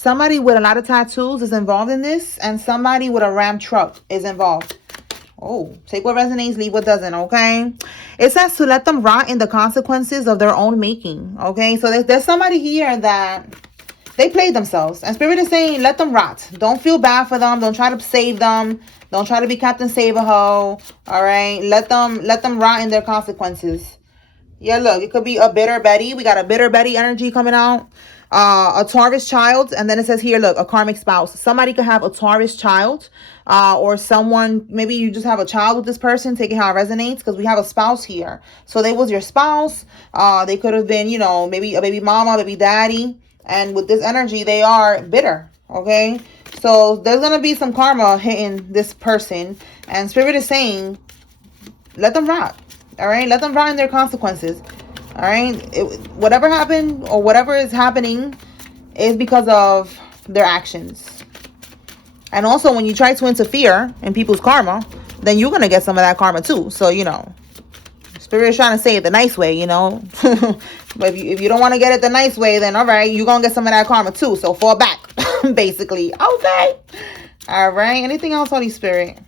Somebody with a lot of tattoos is involved in this, and somebody with a Ram truck is involved. Oh, take what resonates, leave what doesn't, okay? It says to let them rot in the consequences of their own making, okay? So there's somebody here that they played themselves. And Spirit is saying, let them rot. Don't feel bad for them. Don't try to save them. Don't try to be Captain Save-A-Ho, all right? Let them rot in their consequences. Yeah, look, it could be a bitter Betty. We got a bitter Betty energy coming out. A Taurus child, and then it says here, look, a karmic spouse. Somebody could have a Taurus child, or someone, maybe you just have a child with this person. Take it how it resonates, because we have a spouse here. So they was your spouse. They could have been, you know, maybe a baby mama, baby daddy, and with this energy, they are bitter, okay? So there's going to be some karma hitting this person, and Spirit is saying, let them rot, all right? Let them rot in their consequences. All right, whatever happened or whatever is happening is because of their actions. And also, when you try to interfere in people's karma, then you're going to get some of that karma too. So, you know, Spirit is trying to say it the nice way, you know. But if you don't want to get it the nice way, then all right, you're going to get some of that karma too. So fall back, basically. Okay. All right. Anything else, Holy Spirit?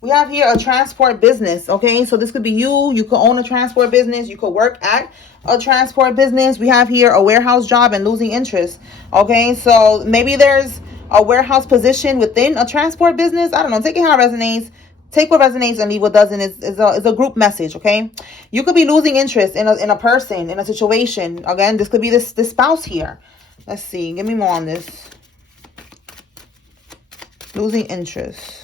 We have here a transport business, okay? So this could be you. You could own a transport business. You could work at a transport business. We have here a warehouse job and losing interest, okay? So maybe there's a warehouse position within a transport business. I don't know. Take it how it resonates. Take what resonates and leave what doesn't. Is a group message, okay? You could be losing interest in a person, in a situation. Again, this could be this spouse here. Let's see. Give me more on this. Losing interest.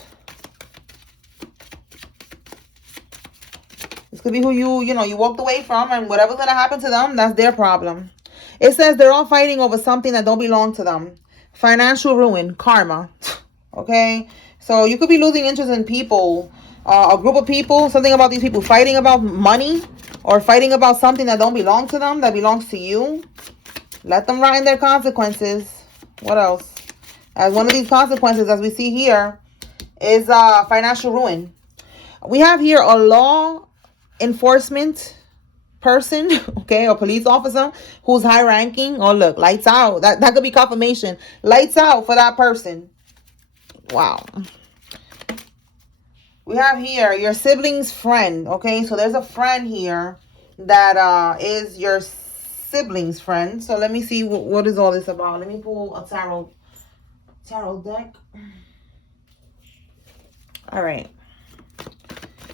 This could be who you walked away from, and whatever's going to happen to them, that's their problem. It says they're all fighting over something that don't belong to them. Financial ruin, karma. Okay? So you could be losing interest in people, a group of people, something about these people fighting about money or fighting about something that don't belong to them, that belongs to you. Let them rot in their consequences. What else? As one of these consequences, as we see here, is financial ruin. We have here a law enforcement person, okay, a police officer who's high ranking. Oh, look, lights out. That could be confirmation. Lights out for that person. Wow. We have here your sibling's friend, okay? So there's a friend here that is your sibling's friend. So let me see what is all this about. Let me pull a tarot deck. All right.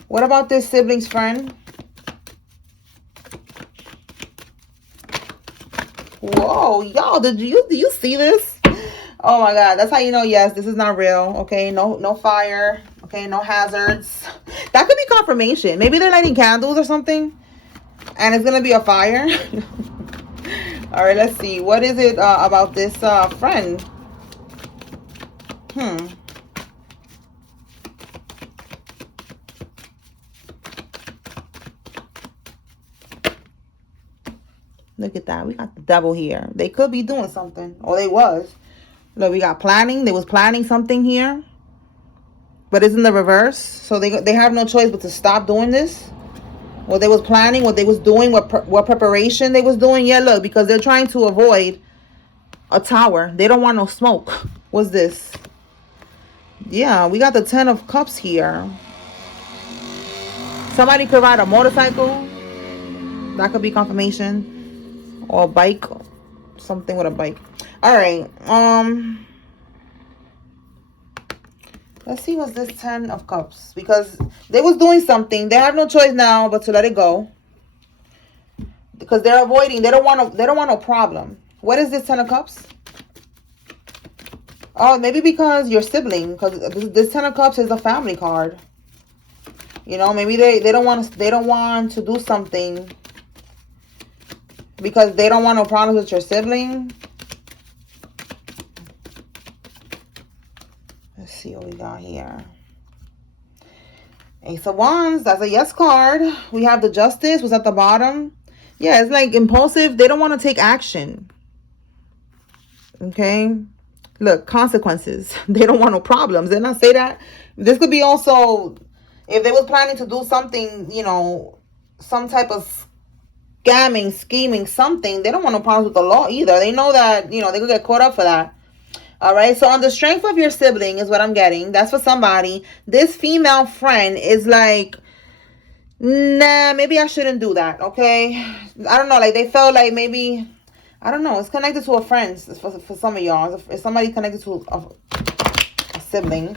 What about this sibling's friend? Whoa, y'all, do you see this? Oh my God, that's how you know, yes, this is not real. Okay, no fire. Okay, no hazards. That could be confirmation. Maybe they're lighting candles or something, and it's gonna be a fire. All right, let's see. What is it about this friend? Look at that. We got the devil here. They could be doing something. Or they was. Look, we got planning. They was planning something here. But it's in the reverse. So they have no choice but to stop doing this. What they was planning, what they was doing, what preparation they was doing. Yeah, look, because they're trying to avoid a tower. They don't want no smoke. What's this? Yeah, we got the 10 of Cups here. Somebody could ride a motorcycle. That could be confirmation. Or a bike. Something with a bike. All right. Let's see what's this 10 of Cups. Because they was doing something. They have no choice now but to let it go. Because they're avoiding. They don't want no problem. What is this 10 of Cups? Oh, maybe because your sibling. Because this 10 of Cups is a family card. You know, maybe they don't want to do something because they don't want no problems with your sibling. Let's see what we got here. Ace of Wands, that's a yes card. We have the Justice, was at the bottom. Yeah, it's like impulsive. They don't want to take action. Okay. Look, consequences. They don't want no problems. Didn't I say that? This could be also, If they was planning to do something, you know, some type of scamming, scheming, something, they don't want no problems with the law either. They know that, you know, they could get caught up for that. All right. So on the strength of your sibling is what I'm getting. That's for somebody. This female friend is like, nah, maybe I shouldn't do that. Okay. I don't know. Like they felt like maybe, I don't know. It's connected to a friend for some of y'all. If somebody connected to a sibling.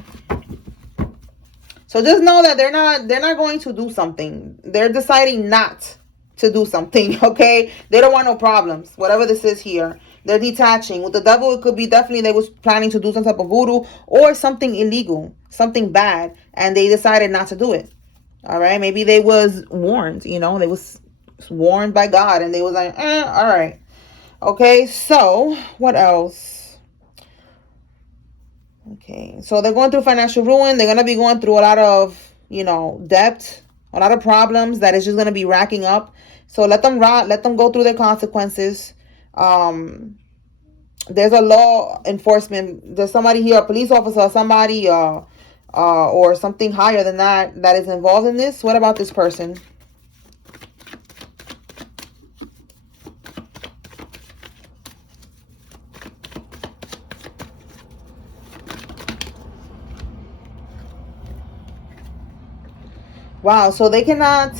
So just know that they're not going to do something. They're deciding not to do something, okay? They don't want no problems. Whatever this is here. They're detaching. With the devil, it could be definitely they was planning to do some type of voodoo or something illegal, something bad, and they decided not to do it. All right? Maybe they was warned, you know? They was warned by God, and they was like, all right. Okay, so what else? Okay, so they're going through financial ruin. They're going to be going through a lot of, you know, debt, a lot of problems that is just going to be racking up. So let them rot, let them go through their consequences. There's a law enforcement. There's somebody here, a police officer, somebody, or something higher than that is involved in this. What about this person? Wow, so they cannot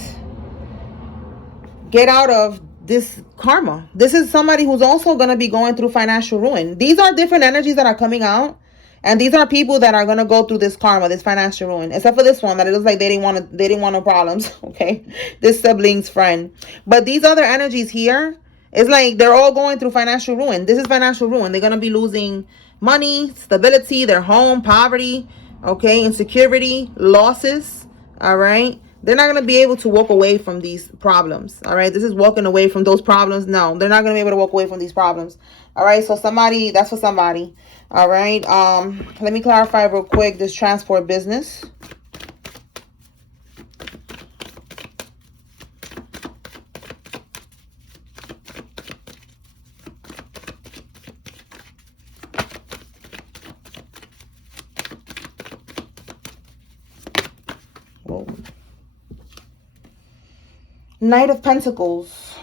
get out of this karma. This is somebody who's also going to be going through financial ruin. These are different energies that are coming out. And these are people that are going to go through this karma, this financial ruin. Except for this one that it looks like they didn't want no problems. Okay. This sibling's friend. But these other energies here, it's like they're all going through financial ruin. This is financial ruin. They're going to be losing money, stability, their home, poverty, okay, insecurity, losses. All right. They're not going to be able to walk away from these problems. All right. This is walking away from those problems. No, they're not going to be able to walk away from these problems. All right. So somebody, that's for somebody. All right. Let me clarify real quick this transport business. Whoa. Knight of Pentacles.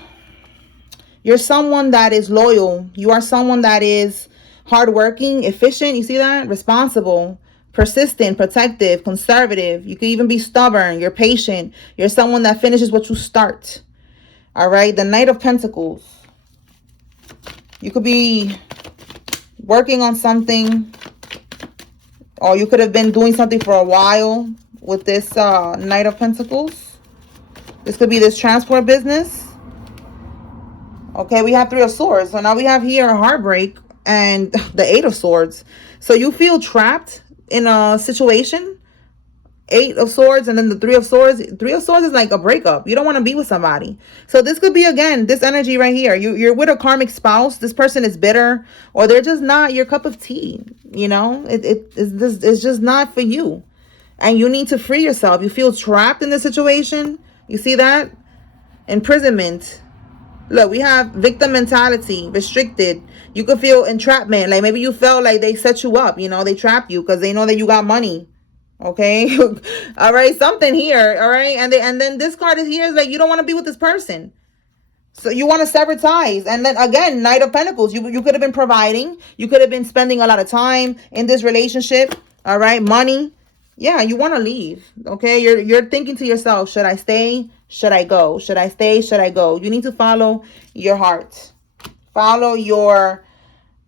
You're someone that is loyal. You are someone that is hardworking, efficient. You see that? Responsible, persistent, protective, conservative. You can even be stubborn. You're patient. You're someone that finishes what you start. All right. The Knight of Pentacles. You could be working on something, or you could have been doing something for a while with this Knight of Pentacles. This could be this transport business. Okay, we have Three of Swords. So now we have here heartbreak and the Eight of Swords. So you feel trapped in a situation. Eight of Swords and then the Three of Swords. Three of Swords is like a breakup. You don't want to be with somebody. So this could be, again, this energy right here. You're with a karmic spouse. This person is bitter, or they're just not your cup of tea. You know, it's just not for you. And you need to free yourself. You feel trapped in this situation. You see that? Imprisonment. Look, we have victim mentality, restricted. You could feel entrapment. Like maybe you felt like they set you up, you know, they trap you because they know that you got money. Okay. All right. Something here. All right. And then this card is here is like, you don't want to be with this person. So you want to sever ties. And then again, Knight of Pentacles. You could have been providing. You could have been spending a lot of time in this relationship. All right. Money. Yeah, you want to leave. Okay. You're thinking to yourself, should I stay? Should I go? Should I stay? Should I go? You need to follow your heart. Follow your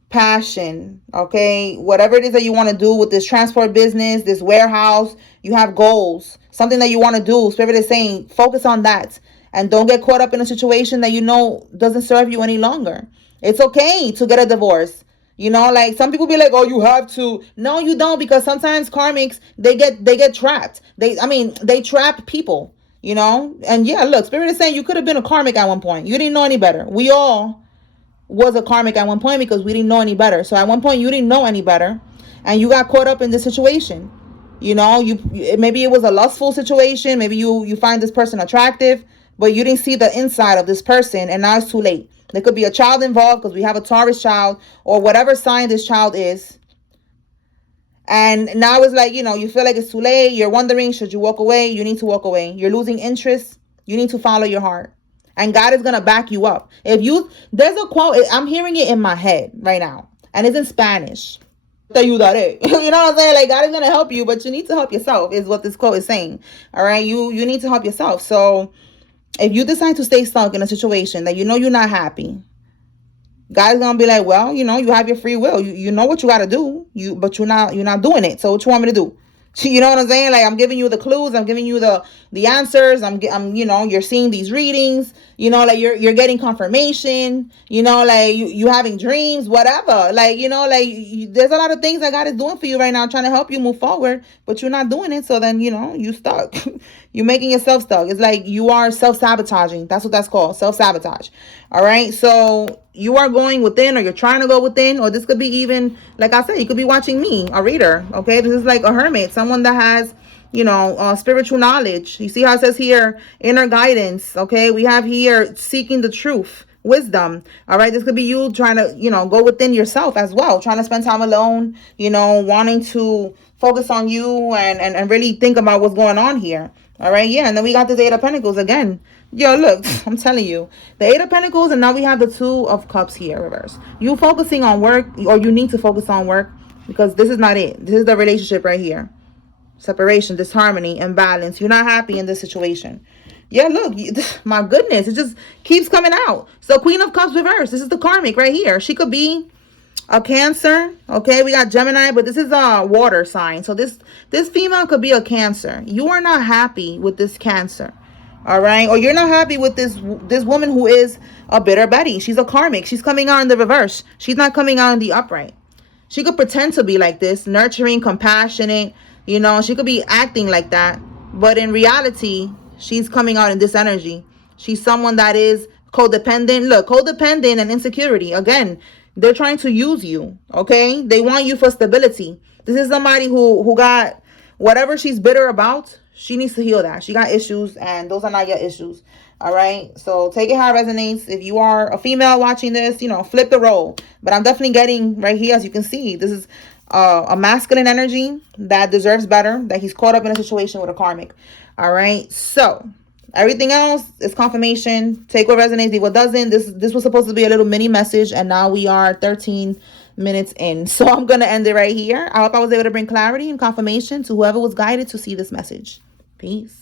passion. Okay. Whatever it is that you want to do with this transport business, this warehouse, you have goals, something that you want to do. Spirit is saying, focus on that. And don't get caught up in a situation that you know doesn't serve you any longer. It's okay to get a divorce. You know, like some people be like, oh, you have to. No, you don't, because sometimes karmics, they get trapped. They trap people, you know. And yeah, look, Spirit is saying you could have been a karmic at one point. You didn't know any better. We all was a karmic at one point because we didn't know any better. So at one point you didn't know any better and you got caught up in this situation. You know, maybe it was a lustful situation. Maybe you find this person attractive, but you didn't see the inside of this person, and now it's too late. There could be a child involved because we have a Taurus child or whatever sign this child is. And now it's like, you feel like it's too late. You're wondering, should you walk away? You need to walk away. You're losing interest. You need to follow your heart. And God is going to back you up. There's a quote, I'm hearing it in my head right now. And it's in Spanish. Te ayudaré. You know what I'm saying? Like, God is going to help you, but you need to help yourself, is what this quote is saying. All right? You need to help yourself. So if you decide to stay stuck in a situation that you're not happy, God's gonna be like, well, you have your free will. You know what you gotta do. But you're not doing it. So what you want me to do? You know what I'm saying? Like, I'm giving you the clues. I'm giving you the answers. I'm you're seeing these readings. Like you're getting confirmation. Like you having dreams, whatever. Like, there's a lot of things that God is doing for you right now, trying to help you move forward, but you're not doing it. So then, you stuck. You're making yourself stuck. It's like you are self-sabotaging. That's what that's called, self-sabotage. All right. So you are going within, or you're trying to go within, or this could be even, like I said, you could be watching me, a reader. Okay. This is like a hermit, someone that has, spiritual knowledge. You see how it says here, inner guidance. Okay. We have here seeking the truth, wisdom. All right. This could be you trying to, go within yourself as well, trying to spend time alone, wanting to focus on you and really think about what's going on here. All right. Yeah. And then we got this Eight of Pentacles again. Yo, look, I'm telling you, the Eight of Pentacles, and now we have the Two of Cups here, reverse. You focusing on work, or you need to focus on work, because this is not it. This is the relationship right here. Separation, disharmony, imbalance. You're not happy in this situation. Yeah, look, my goodness, it just keeps coming out. So Queen of Cups reverse. This is the karmic right here. She could be a Cancer. Okay, we got Gemini, but this is a water sign. So this female could be a Cancer. You are not happy with this Cancer. All right, or you're not happy with this woman who is a bitter Betty. She's a karmic. She's coming out in the reverse. She's not coming out in the upright. She could pretend to be like this, nurturing, compassionate. She could be acting like that, but in reality, she's coming out in this energy. She's someone that is codependent. Look, codependent and insecurity. Again, they're trying to use you. Okay, they want you for stability. This is somebody who got whatever she's bitter about. She needs to heal that. She got issues, and those are not your issues. All right. So take it how it resonates. If you are a female watching this, flip the role. But I'm definitely getting right here, as you can see, this is a masculine energy that deserves better, that he's caught up in a situation with a karmic. All right. So everything else is confirmation. Take what resonates, leave what doesn't. This was supposed to be a little mini message, and now we are 13 minutes in. So I'm going to end it right here. I hope I was able to bring clarity and confirmation to whoever was guided to see this message. Peace.